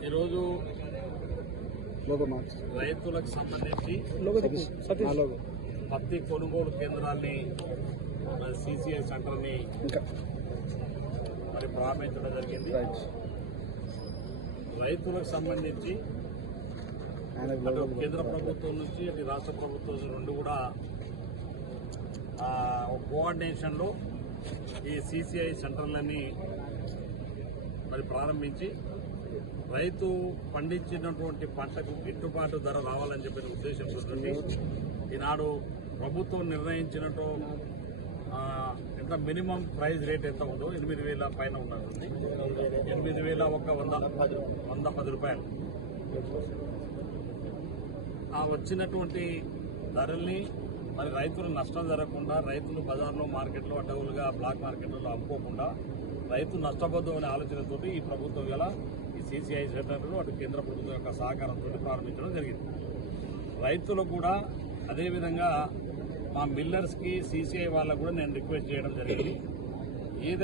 ఈరోజు రైతులకు సంబంధించి పత్తి కొనుగోలు కేంద్రాల్ని మన సిసిఐ సెంటర్ని మరి ప్రారంభించడం జరిగింది. రైతులకు సంబంధించి అటు కేంద్ర ప్రభుత్వం నుంచి అటు రాష్ట్ర ప్రభుత్వం రెండు కూడా కోఆర్డినేషన్లో ఈ సిసిఐ సెంటర్లని మరి ప్రారంభించి రైతు పండించినటువంటి పంటకు గిట్టుబాటు ధర రావాలని చెప్పిన ఉద్దేశంతో ఈనాడు ప్రభుత్వం నిర్ణయించినట్టు ఎంత మినిమం ప్రైస్ రేట్ ఎంత ఉందో ఎనిమిది వేల పైన ఉన్నట్టుంది. ఎనిమిది వేల ఒక వంద వంద పది రూపాయలు. ఆ వచ్చినటువంటి ధరల్ని మరి రైతులు నష్టం జరగకుండా రైతులు బజార్లో మార్కెట్లో అటవులుగా బ్లాక్ మార్కెట్లో అమ్ముకోకుండా రైతు నష్టపోద్దు అనే ఆలోచనతో ఈ ప్రభుత్వం గల ఈ సీసీఐ సెంటర్లు అటు కేంద్ర ప్రభుత్వం యొక్క సహకారంతో ప్రారంభించడం జరిగింది. రైతులు కూడా అదేవిధంగా మా మిల్లర్స్కి సీసీఐ వాళ్ళకు కూడా నేను రిక్వెస్ట్ చేయడం జరిగింది. ఏదైనా